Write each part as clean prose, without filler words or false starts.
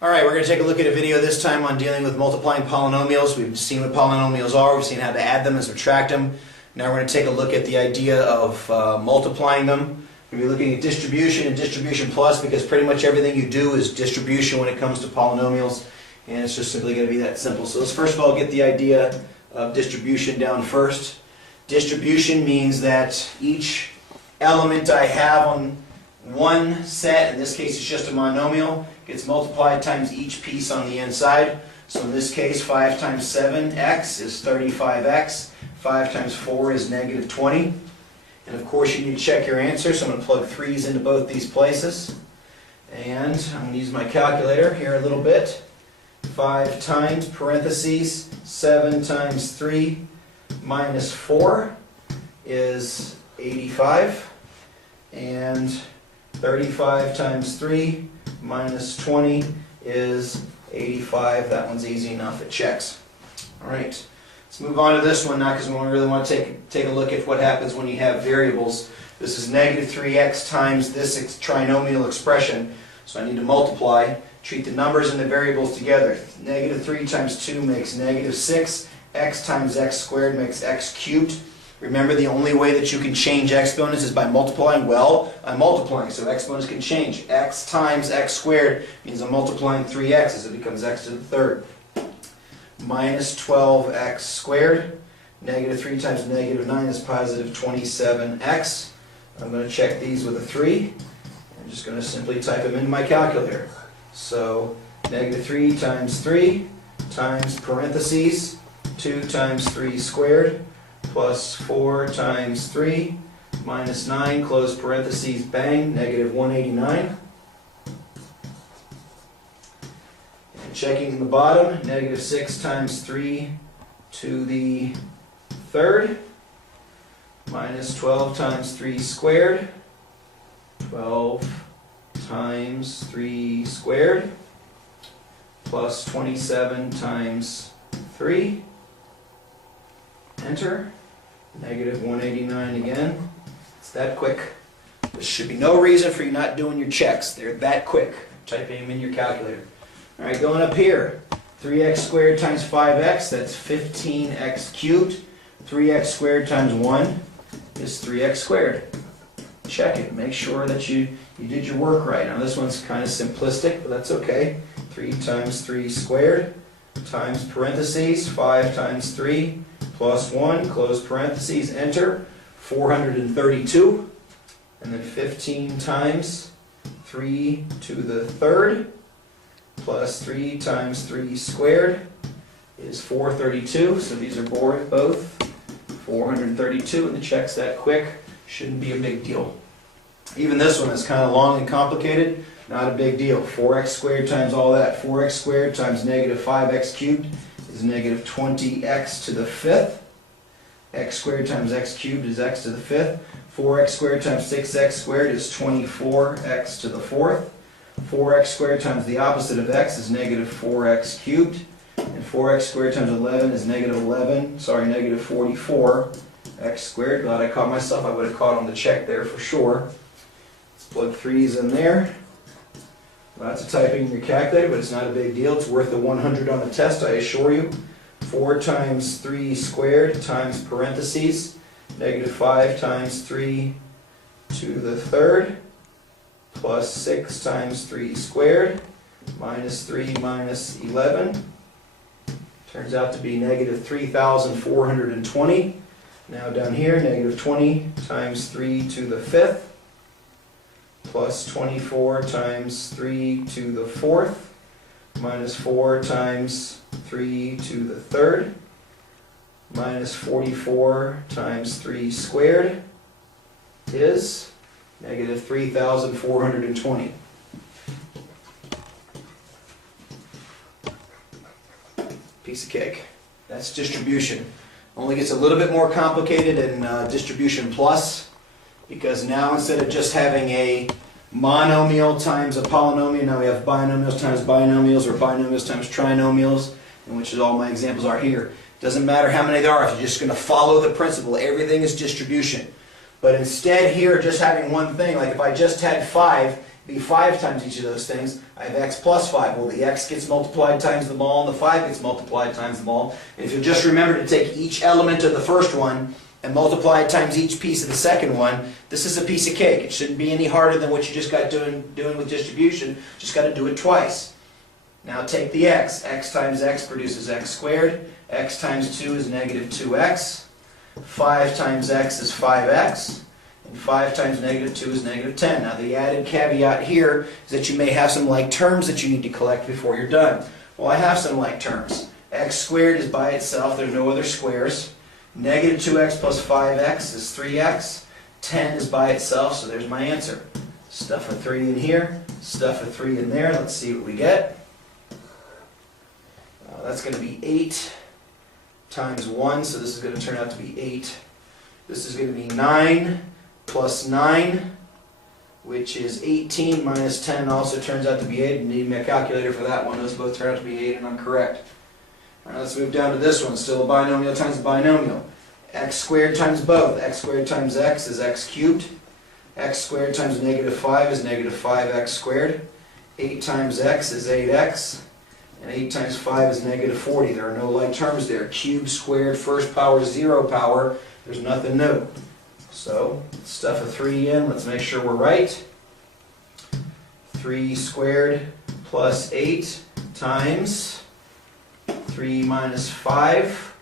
Alright, we're going to take a look at a video this time on dealing with multiplying polynomials. We've seen what polynomials are, we've seen how to add them and subtract them. Now we're going to take a look at the idea of multiplying them. We're going to be looking at distribution and distribution plus, because pretty much everything you do is distribution when it comes to polynomials, and it's just simply going to be that simple. So let's first of all get the idea of distribution down first. Distribution means that each element I have on one set, in this case it's just a monomial, gets multiplied times each piece on the inside. So in this case 5 times 7x is 35x, 5 times 4 is negative 20. And of course you need to check your answer, so I'm going to plug 3's into both these places. And I'm going to use my calculator here a little bit. 5 times parentheses 7 times 3 minus 4 is 85. And 35 times 3 minus 20 is 85. That one's easy enough, it checks. Alright, let's move on to this one now, because we really want to take a look at what happens when you have variables. This is negative 3x times this trinomial expression, so I need to multiply. Treat the numbers and the variables together. Negative 3 times 2 makes negative 6. X times x squared makes x cubed. Remember, the only way that you can change exponents is by multiplying. Well, I'm multiplying, so exponents can change. X times x squared means I'm multiplying 3x's. It becomes x to the third. Minus 12x squared. Negative 3 times negative 9 is positive 27x. I'm going to check these with a 3. I'm just going to simply type them into my calculator. So, negative 3 times parentheses 2 times 3 squared plus 4 times 3 minus 9, close parentheses, bang, negative 189. And checking in the bottom, negative 6 times 3 to the third minus 12 times 3 squared, 12 times 3 squared plus 27 times 3. Enter. Negative 189 again. It's that quick. There should be no reason for you not doing your checks. They're that quick. Typing them in your calculator. Alright, going up here. 3x squared times 5x, that's 15x cubed. 3x squared times 1 is 3x squared. Check it. Make sure that you did your work right. Now this one's kind of simplistic, but that's okay. 3 times 3 squared times parentheses 5 times 3 plus 1, close parentheses, enter, 432, and then 15 times 3 to the third plus 3 times 3 squared is 432, so these are both 432, and the check's that quick, shouldn't be a big deal. Even this one is kind of long and complicated, not a big deal. 4x squared times all that, 4x squared times negative 5x cubed is negative 20x to the fifth. X squared times x cubed is x to the fifth. 4x squared times 6x squared is 24x to the fourth. 4x squared times the opposite of x is negative 4x cubed. And 4x squared times 11 is negative 44x squared. Glad I caught myself. I would have caught on the check there for sure. Let's plug 3's in there. Lots of typing in your calculator, but it's not a big deal. It's worth the 100 on the test, I assure you. 4 times 3 squared times parentheses, negative 5 times 3 to the third, plus 6 times 3 squared, minus 3 minus 11. Turns out to be negative 3,420. Now down here, negative 20 times 3 to the fifth, plus 24 times 3 to the fourth, minus 4 times 3 to the third, minus 44 times 3 squared is negative 3,420. Piece of cake. That's distribution. Only gets a little bit more complicated in distribution plus, because now instead of just having a monomial times a polynomial, now we have binomials times binomials, or binomials times trinomials, and which is all my examples are here. Doesn't matter how many there are, if you're just going to follow the principle. Everything is distribution. But instead here, just having one thing, like if I just had 5, be 5 times each of those things. I have x plus 5. Well, the x gets multiplied times the mole, and the 5 gets multiplied times the mole. And if you'll just remember to take each element of the first one and multiply it times each piece of the second one, this is a piece of cake. It shouldn't be any harder than what you just got doing with distribution. Just got to do it twice. Now take the x. X times x produces x squared. X times 2 is negative 2x. 5 times x is 5x. And 5 times negative 2 is negative 10. Now the added caveat here is that you may have some like terms that you need to collect before you're done. Well, I have some like terms. X squared is by itself. There's no other squares. Negative 2x plus 5x is 3x. 10 is by itself, so there's my answer. Stuff a 3 in here, stuff a 3 in there. Let's see what we get. That's going to be 8 times 1, so this is going to turn out to be 8. This is going to be 9 plus 9, which is 18 minus 10 also turns out to be 8. You need a calculator for that one. Those both turn out to be 8, and I'm correct. All right, let's move down to this one. Still a binomial times a binomial. X squared times both. X squared times x is x cubed. X squared times negative 5 is negative 5x squared. 8 times x is 8x. And 8 times 5 is negative 40. There are no like terms there. Cube, squared, first power, 0 power. There's nothing new. So, stuff a 3 in. Let's make sure we're right. 3 squared plus 8 times 3 minus 5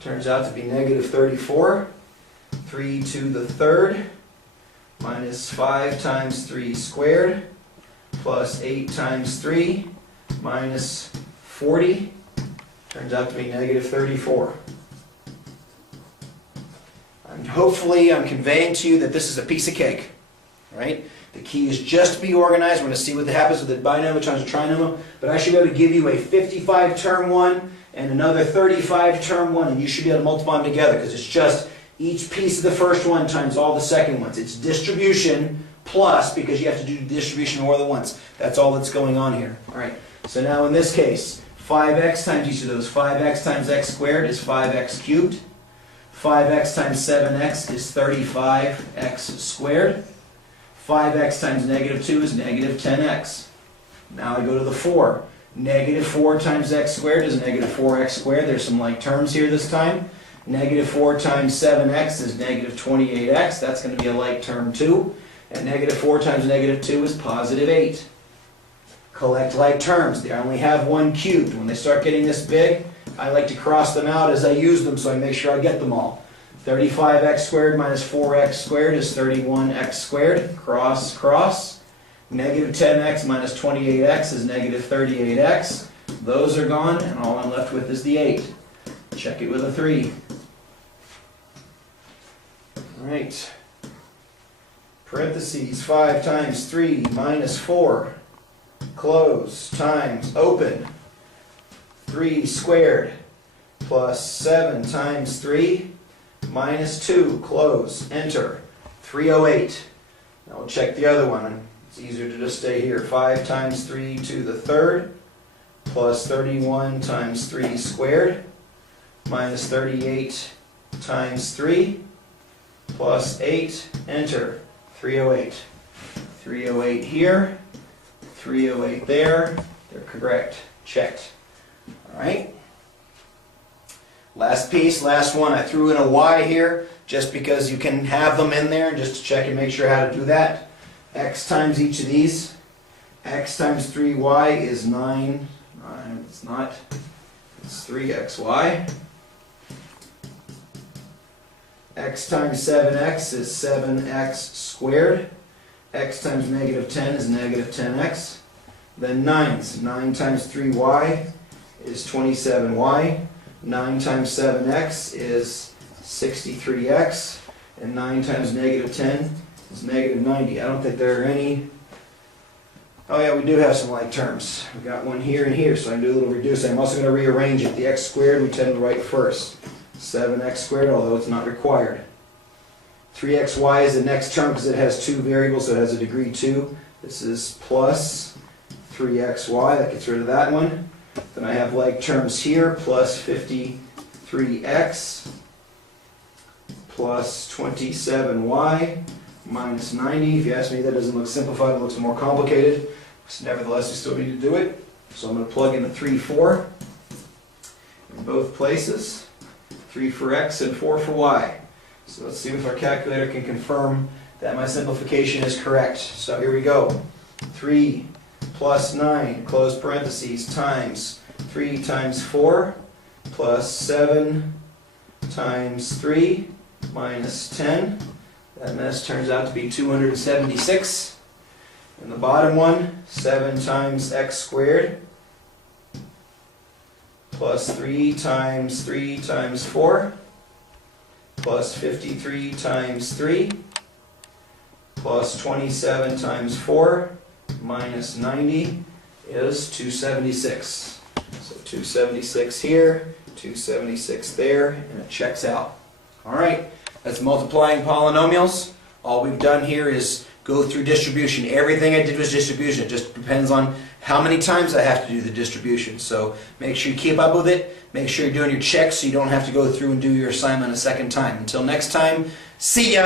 turns out to be negative 34. 3 to the third minus 5 times 3 squared plus 8 times 3 minus 40 turns out to be negative 34. And hopefully I'm conveying to you that this is a piece of cake. Right? The key is just to be organized. We're going to see what happens with the binomial times a trinomial. But I should be able to give you a 55 term one and another 35 term one, and you should be able to multiply them together because it's just each piece of the first one times all the second ones. It's distribution plus, because you have to do distribution more than once. That's all that's going on here. All right. So now in this case, 5x times each of those. 5x times x squared is 5x cubed. 5x times 7x is 35x squared. 5x times negative 2 is negative 10x. Now I go to the 4. Negative 4 times x squared is negative 4x squared. There's some like terms here this time. Negative 4 times 7x is negative 28x. That's going to be a like term too. And negative 4 times negative 2 is positive 8. Collect like terms. They only have one cubed. When they start getting this big, I like to cross them out as I use them so I make sure I get them all. 35x squared minus 4x squared is 31x squared. Cross, cross. Negative 10x minus 28x is negative 38x. Those are gone, and all I'm left with is the 8. Check it with a 3. All right. Parentheses, 5 times 3 minus 4. Close, times, open. 3 squared plus 7 times 3 minus 2. Close, enter. 308. Now we'll check the other one. It's easier to just stay here. 5 times 3 to the third plus 31 times 3 squared minus 38 times 3 plus 8. Enter. 308. 308 here. 308 there. They're correct. Checked. All right. Last piece, last one. I threw in a y here just because you can have them in there just to check and make sure how to do that. X times each of these. X times 3y is 9. It's not. It's 3xy. X times 7x is 7x squared. X times negative 10 is negative 10x. Then 9s. 9 times 3y is 27y. 9 times 7x is 63x. And 9 times negative 10 is negative 90. I don't think there are any... Oh yeah, we do have some like terms. We've got one here and here, so I can do a little reducing. I'm also going to rearrange it. The x squared we tend to write first. 7x squared, although it's not required. 3xy is the next term because it has two variables, so it has a degree 2. This is plus 3xy. That gets rid of that one. Then I have like terms here, plus 53x plus 27y minus 90. If you ask me, that doesn't look simplified, it looks more complicated. So nevertheless, we still need to do it. So I'm going to plug in a 3, 4 in both places. 3 for x and 4 for y. So let's see if our calculator can confirm that my simplification is correct. So here we go. 3 plus 9, close parentheses, times 3 times 4 plus 7 times 3 minus 10. That mess turns out to be 276. And the bottom one, 7 times x squared plus 3 times 4 plus 53 times 3 plus 27 times 4 minus 90 is 276. So 276 here, 276 there, and it checks out. Alright, that's multiplying polynomials. All we've done here is go through distribution. Everything I did was distribution. It just depends on how many times I have to do the distribution. So make sure you keep up with it. Make sure you're doing your checks so you don't have to go through and do your assignment a second time. Until next time, see ya!